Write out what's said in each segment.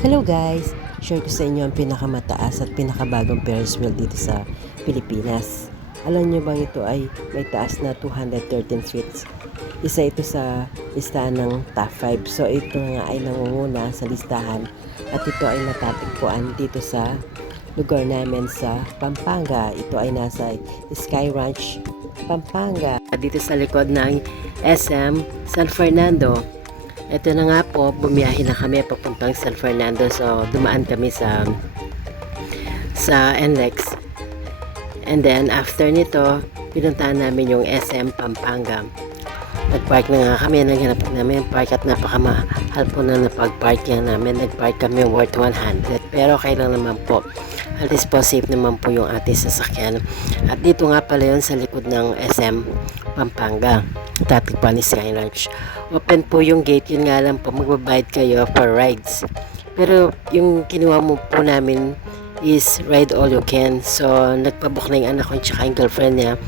Hello guys! Share ko sa inyo ang pinakamataas at pinakabagong Ferris wheel dito sa Pilipinas. Alam nyo bang ito ay may taas na 213 feet? Isa ito sa listahan ng top 5. So ito nga ay nangunguna sa listahan at ito ay natatagpuan dito sa lugar namin sa Pampanga. Ito ay nasa Sky Ranch, Pampanga. Dito sa likod ng SM San Fernando. Ito na nga po, bumiyahe na kami papuntang San Fernando. So, dumaan kami sa NLEX. And then, after nito, pinuntahan namin yung SM Pampanga. Nag-park na nga kami, naghanap namin yung park at napakamahal po na napag-park nga namin. Nag-park kami worth 100. Pero okay lang naman po. At least po, safe naman po yung ating sasakyan. At dito nga pala yun sa likod ng SM Pampanga. Tatikpan ni Sky Ranch. Open po yung gate, yun nga lang po, magbabayad kayo for rides. Pero yung kinuha mo po namin is ride all you can. So, nagpabook na yung anak ko tsaka yung girlfriend niya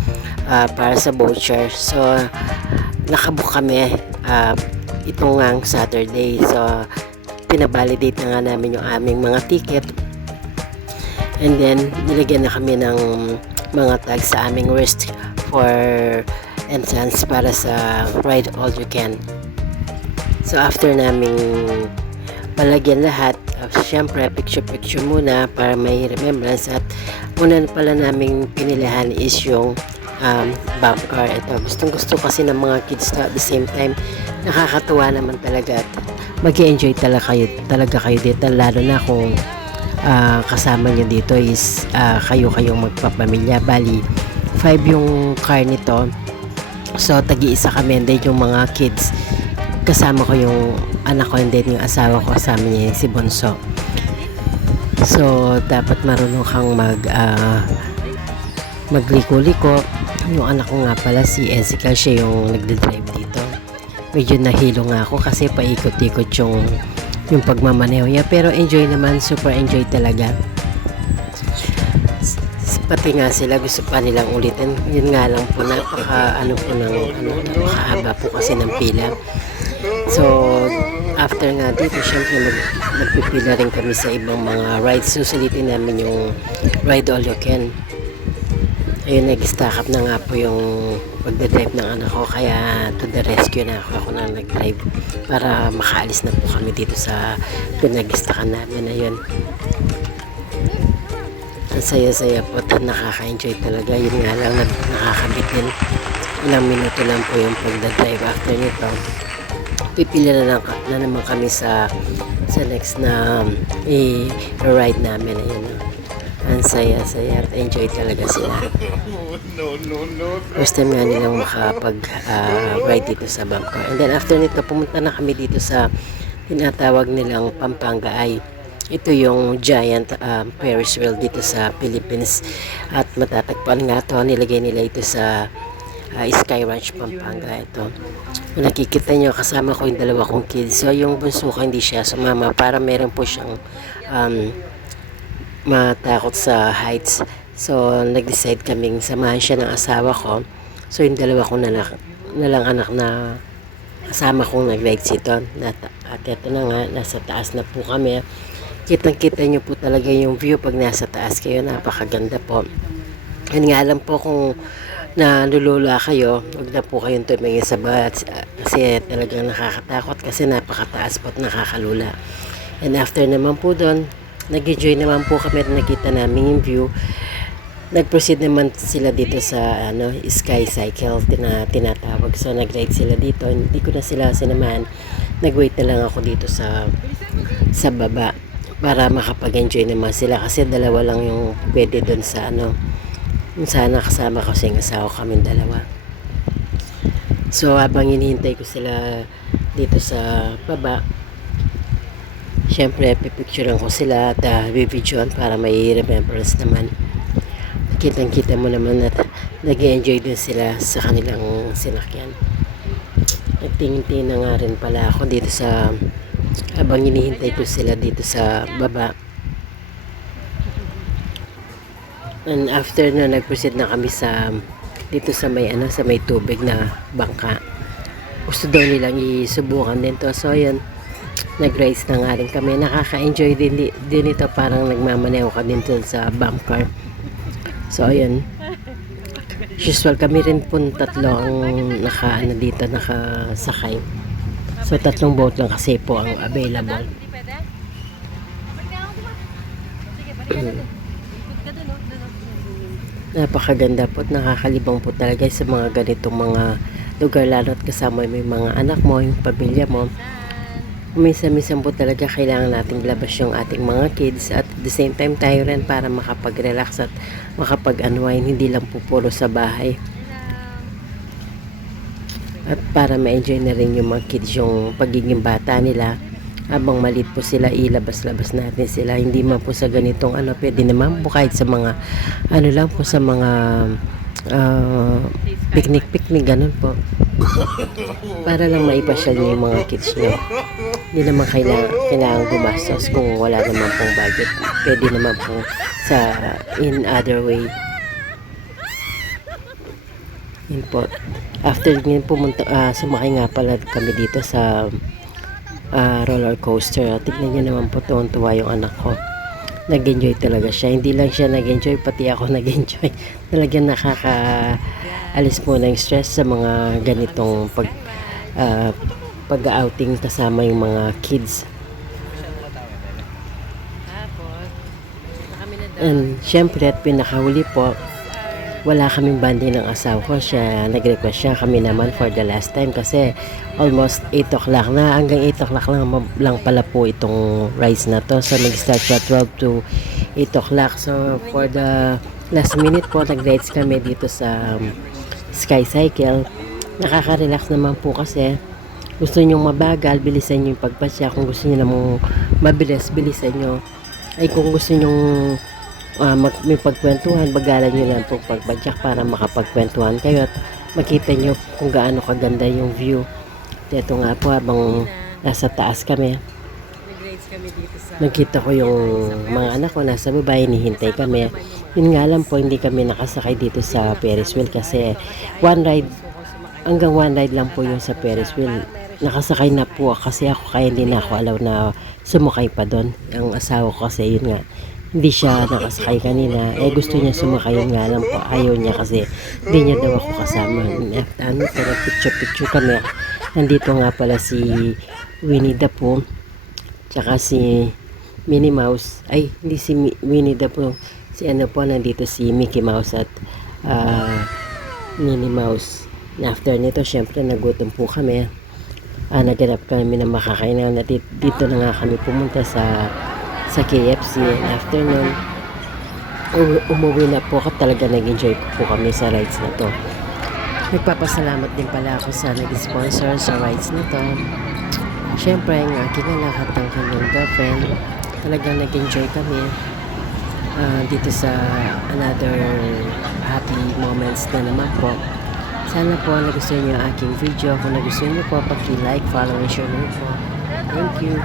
para sa voucher. So, nakabook kami itong ngang Saturday. So, pinabalidate na nga namin yung aming mga ticket. And then, nilagyan na kami ng mga tag sa aming wrist for entrance para sa ride all you can. So after naming palagyan lahat, syempre picture muna para may remembrance. At una pala naming pinilihan is yung bump car. Ito, gustong gusto kasi ng mga kids na at the same time nakakatuwa naman talaga at mag-enjoy talaga kayo dito, lalo na kung kasama nyo dito is kayong magpapamilya. Bali 5 yung car nito. So, tagi-isa kami, and then yung mga kids, kasama ko yung anak ko, and then yung asawa ko, kasama niya si Bonso. So, dapat marunong kang magliko-liko. Yung anak ko nga pala, si Ezekiel, siya yung nagde-drive dito. Medyo nahilo nga ako kasi paikot-ikot yung pagmamaneho niya. Pero enjoy naman, super enjoy talaga. Pati nga sila gusto pa nilang ulitin. Yun nga lang po, napakahaba po kasi ng pila. So after nga dito, syempre magpipila rin kami sa ibang mga rides. Susulitin namin yung ride all you can. Ayun, nag-stack up na nga po yung pagdadrive ng anak ko, kaya to the rescue na ako na nag-drive para makaalis na po kami dito sa pinag-stackan namin. Ayun, ang saya-saya po at nakaka-enjoy talaga. Yun nga lang, nakakabitin. Ilang minuto lang po yung pagdadrive. After nito, pipila na naman kami sa next na i-ride namin. Ayun, ang saya-saya at enjoy talaga sila. First time nga nilang makapag-ride dito sa Bangkok. And then after nito, pumunta na kami dito sa tinatawag nilang Pampanga Eye. Ito yung giant Ferris wheel dito sa Philippines at matatagpuan nga ito, nilagay nila ito sa Sky Ranch Pampanga. Ito, nakikita nyo, kasama ko yung dalawa kong kids. So yung bunso ko hindi siya sumama para meron po siyang matakot sa heights. So nag-decide kaming samahan siya ng asawa ko. So yung dalawa kong nalang anak na kasama kong nag-rides ito. At ito na nga, nasa taas na po kami. Kitang-kita nyo po talaga yung view pag nasa taas kayo. Napakaganda po. Yan nga lang po, kung nalulula kayo, huwag na po kayong tumingin sa bats kasi talagang nakakatakot kasi napakataas po at nakakalula. And after naman po doon, nag-enjoy naman po kami at nakita namin yung view. Nag-proceed naman sila dito sa Sky Cycle tinatawag. So nag-ride sila dito. Hindi ko na sila sinamahan. Nag-wait na lang ako dito sa baba para makapag-enjoy naman sila kasi dalawa lang yung pwede doon sa sana kasama ko yung asawa kami dalawa. So habang hinihintay ko sila dito sa baba, syempre pipicturean ko sila at bibidyoan para may remembrance naman. Kitang-kita mo naman at nag-enjoy din sila sa kanilang sinakyan. Nagtingin-tingin na nga rin pala ako dito sa habang hinihintay ko sila dito sa baba. And after na, nag-proceed na kami dito sa may tubig na bangka. Gusto daw nilang isubukan din to. So ayan, nag-race na nga rin kami. Nakaka-enjoy din ito, parang nagmamaneho ka din dun sa bump car. So ayun, usual kami rin po tatlo ang nakasakay. So 3 boat lang kasi po ang available. Napakaganda po at nakakalibang po talaga sa mga ganitong mga lugar, lalo at kasama mo yung mga anak mo, yung pamilya mo. Minsan-minsan po talaga kailangan nating labas yung ating mga kids at the same time tayo rin para makapag-relax at makapag-unwind, hindi lang po puro sa bahay. At para ma-enjoy na rin yung mga kids yung pagiging bata nila. Habang maliit po sila, ilabas-labas natin sila. Hindi man po sa ganitong pwede naman po kahit sa mga lang po sa mga picnic, ganun po. Para lang maipasyal niyo yung mga kids nyo. Hindi naman kailangan gumastos kung wala naman pong budget. Pwede naman po sa in other way. Yun po. After yun sumakay nga pala kami dito sa roller coaster. Tignan niyo naman po, tuwa yung anak ko. Nag-enjoy talaga siya. Hindi lang siya nag-enjoy, pati ako nag-enjoy. Talagang nakaka-alis po ng stress sa mga ganitong pag-outing kasama yung mga kids. And syempre at pinakahuli po, wala kaming banding ng asawa ko. Siya nag-request siya, kami naman for the last time kasi almost 8 o'clock na, hanggang 8 o'clock lang pala po itong rides na to. So nag-start siya 12 to 8 o'clock. So for the last minute po, nag-rides kami dito sa Sky Cycle. Nakaka-relax naman po kasi gusto nyo mabagal, bilisan nyo yung pagpasya. Kung gusto nyo namang mabilis, bilisan nyo. Ay kung gusto nyo may pagkwentuhan, bagalan nyo lang itong pagbadyak para makapagkwentuhan kayo at makita nyo kung gaano kaganda yung view. Ito nga po, habang nasa taas kami, nakita ko yung mga anak ko nasa baba, hinihintay kami. Yun nga lang po, hindi kami nakasakay dito sa Ferris wheel kasi hanggang one ride lang po yung sa Ferris wheel. Nakasakay na po kasi ako, kaya hindi na ako allow na sumakay pa doon. Ang asawa ko kasi yun nga, hindi siya nakasakay kanina. Gusto niya sumakay, yun nga lang po, ayaw niya kasi hindi niya daw ako kasama. Pero picture kami. Nandito nga pala si Winnie the Pooh, tsaka si Minnie Mouse. Ay, hindi si Winnie the Pooh. Si nandito si Mickey Mouse at Minnie Mouse. After nito, syempre, nagutom po kami. Naghanap kami na makakainan. Dito na nga kami pumunta sa KFC. After nun, umuwi na po. Talaga nag-enjoy po kami sa rides na to. Nagpapasalamat din pala ako sa nag-sponsor sa rides na to. Siyempre, ang aking anak at ang kanyang girlfriend. Talagang nag-enjoy kami dito sa another happy moments na naman po. Sana po nagustuhan niyo ang aking video. Kung nagustuhan niyo po, paki-like, follow, and share po. Thank you.